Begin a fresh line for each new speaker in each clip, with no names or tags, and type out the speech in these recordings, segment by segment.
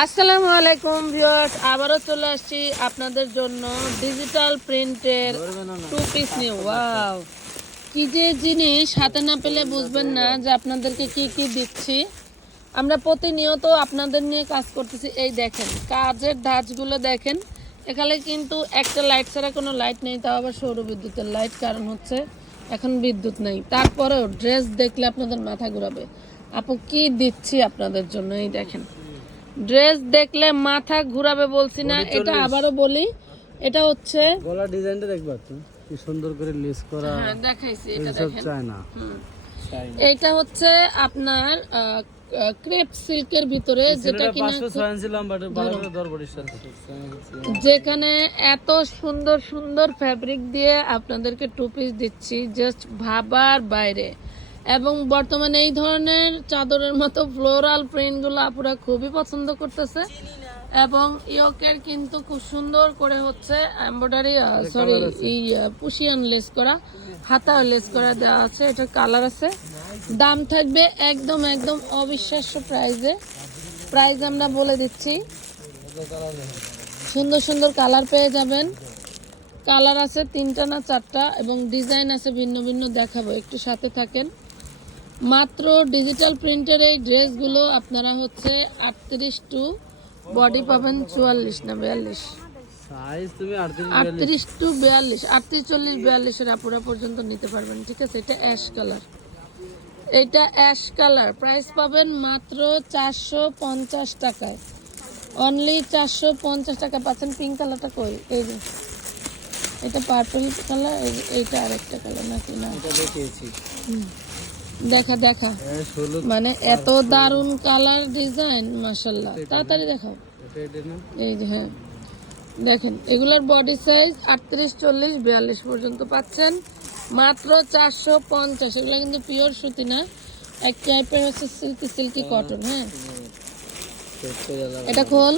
আসসালামু আলাইকুম ভিউয়ার্স, আবারও চলে আসছি আপনাদের জন্য ডিজিটাল প্রিন্টের টু পিস নিয়ে। ওয়াও কি যে জিনিস হাতে না পেলে বুঝবেন না যে আপনাদেরকে কি কি দিচ্ছি। আমরা প্রতিনিয়ত আপনাদের নিয়ে কাজ করতেছি। এই দেখেন, কাজের ধাঁচগুলো দেখেন। এখানে কিন্তু একটা লাইট ছাড়া কোনো লাইট নেই, তাও আবার সৌর বিদ্যুতের লাইট কারণ হচ্ছে এখন বিদ্যুৎ নেই। তারপরেও ড্রেস দেখলে আপনাদের মাথা ঘুরাবে। আপু, কি দিচ্ছি আপনাদের জন্য? এই দেখেন। ড্রেস দেখলে মাথা ঘুরাবে বলছি না এটা আবারও বলি এটা হচ্ছে
গলা ডিজাইনটা দেখবা তুমি কি সুন্দর করে লেস করা।
হ্যাঁ দেখাইছি এটা
সব
দেখেন।
চায় না।
এটা হচ্ছে আপনার ক্রেপ সিল্কের ভিতরে যেটা কিনা যেখানে এত সুন্দর সুন্দর ফ্যাব্রিক দিয়ে আপনাদেরকে টু পিস দিচ্ছি জাস্ট ভাবার বাইরে। এবং বর্তমানে এই ধরনের চাদরের মতো ফ্লোরাল প্রিন্টগুলো আপুরা খুবই পছন্দ করতেছে। এবং ইয়কের কিন্তু খুব সুন্দর করে হচ্ছে এমব্রয়ডারি সরি এই পুশিয়ান লেস করা হাতা লেস করা দেওয়া আছে এটার কালার আছে। দাম থাকবে একদম একদম অবিশ্বাস্য প্রাইজে প্রাইস আমরা বলে দিচ্ছি। সুন্দর সুন্দর কালার পেয়ে যাবেন। কালার আছে তিনটা না চারটা এবং ডিজাইন আছে ভিন্ন ভিন্ন দেখাবো একটু সাথে থাকেন। মাত্র ডিজিটাল প্রিন্টের এই ড্রেসগুলো আপনারা হচ্ছে আটত্রিশ টু বডি পাবেন চুয়াল্লিশ না বিয়াল্লিশ।
আটত্রিশ
টু বিয়াল্লিশ আটত্রিশ চল্লিশ বিয়াল্লিশের আপুরা পর্যন্ত নিতে পারবেন ঠিক আছে? এটা অ্যাশ কালার এটা অ্যাশ কালার প্রাইস পাবেন মাত্র চারশো পঞ্চাশ টাকায়। অনলি চারশো পঞ্চাশ টাকা পাচ্ছেন। পিঙ্ক কালারটা কই? এই যে। এটা পার্পল কালার এইটা আরেকটা কালার নাকি না? হুম। দেখা দেখা।
হ্যাঁ
মানে এত দারুণ কালার ডিজাইন মাশাল্লাহ। তাড়াতাড়ি দেখাও। এই যে হ্যাঁ। দেখেন এগুলোর বডি সাইজ আটত্রিশ চল্লিশ বিয়াল্লিশ পর্যন্ত পাচ্ছেন। মাত্র চারশো পঞ্চাশ। এগুলো কিন্তু পিওর সুতি না। এক টাইপের হচ্ছে সিল্কি সিল্কি কটন হ্যাঁ। এটা খোল।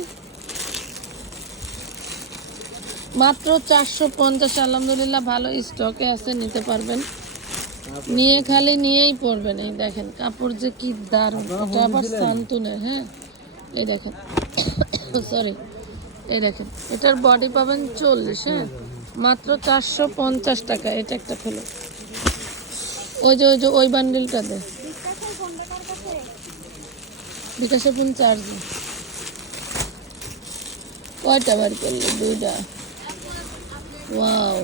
মাত্র চারশো পঞ্চাশ আলহামদুলিল্লাহ ভালো স্টকে আছে নিতে পারবেন। নিয়ে খালি নিয়েই পরবেন এই দেখেন কাপড় যে কি দারুণ এটা আবার সান্তুনের হ্যাঁ? এই দেখেন সরি এই দেখেন এটার বডি পাবেন চল্লিশ হ্যাঁ? মাত্র চারশো পঞ্চাশ টাকা এটা একটা খোলো। ওই যে ওই যে ওই বান্ডিলটা দে। বিকাশে ফোন চার্জ কয়টা বার করলে দুইটা? ওয়াও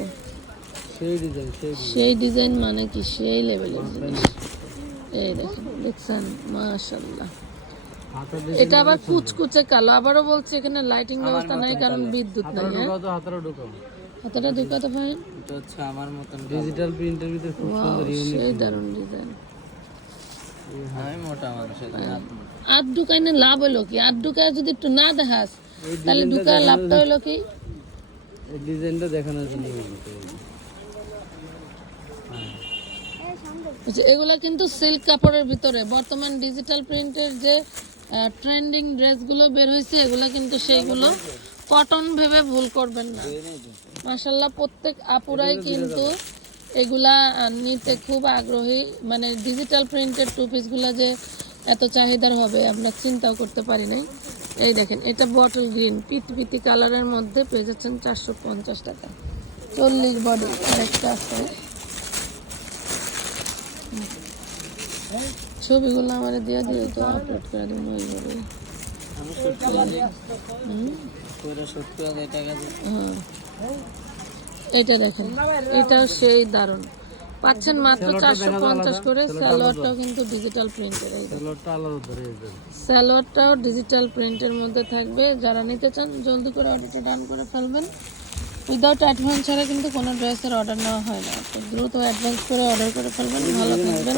সেই ডিজাইন সেই
সেই ডিজাইন মানে কি? সেই লেভেলের জিনিস। এই দেখেন দেখছেন? মাশাল্লাহ এটা আবার কুচকুচে কালো। আবারও বলছি এখানে লাইটিং ব্যবস্থা নাই কারণ বিদ্যুৎ নাই হ্যাঁ? হাতটা ঢুকাতে পারেন?
এটা হচ্ছে আমার মতন ডিজিটাল প্রিন্টের ভিতরে খুব
ওয়াও সেই দারুণ ডিজাইন
আমি মোটা
ঢুকাই না লাভ হলো কি? ঢুকায় যদি একটু না দেখাস তাহলে ঢুকায় লাভটা হলো কি?
ডিজাইনটা দেখানোর জন্য
আচ্ছা, এগুলো কিন্তু সিল্ক কাপড়ের ভিতরে। বর্তমান ডিজিটাল প্রিন্টের যে ট্রেন্ডিং ড্রেসগুলো বের হয়েছে এগুলো কিন্তু সেইগুলো কটন ভেবে ভুল করবেন না। মাসাল্লাহ প্রত্যেক আপুরাই কিন্তু এগুলা নিতে খুব আগ্রহী। মানে ডিজিটাল প্রিন্টের টু পিসগুলো যে এত চাহিদার হবে আমরা চিন্তাও করতে পারি নাই। এই দেখেন এটা বটল গ্রিন পিতি পিতি কালারের মধ্যে পেয়ে যাচ্ছেন চারশো পঞ্চাশ টাকা। চল্লিশ বডি আরেকটা আছে। ছবিগুলো আমার দিয়ে দিয়ে তো আপলোড করে দিব ওইভাবে। এটা দেখেন এটাও সেই দারুণ। পাচ্ছেন মাত্র চারশো পঞ্চাশ করে সালোয়ারটাও কিন্তু ডিজিটাল প্রিন্টের সালোয়ারটাও ডিজিটাল প্রিন্টের মধ্যে থাকবে। যারা নিতে চান জলদি করে অর্ডারটা ডান করে ফেলবেন। উইদাউট অ্যাডভান্স ছাড়া কিন্তু কোনো ড্রেসের অর্ডার নেওয়া হয় না। তো দ্রুত অ্যাডভান্স করে অর্ডার করে ফেলবেন ভালো থাকবেন।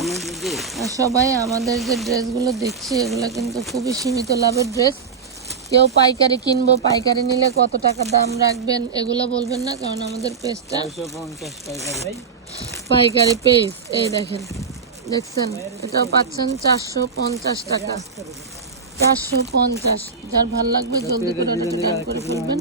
আর সবাই আমাদের যে ড্রেসগুলো দিচ্ছি এগুলো কিন্তু খুবই সীমিত লাভের ড্রেস কেউ পাইকারি কিনবো পাইকারি নিলে কত টাকা দাম রাখবেন এগুলো বলবেন না কারণ আমাদের পেজটা পাইকারি। পেজ এই দেখেন দেখছেন? এটাও পাচ্ছেন চারশো পঞ্চাশ টাকা। চারশো পঞ্চাশ। যার ভালো লাগবে জলদি করে অর্ডারটা ডান করে ফেলবেন।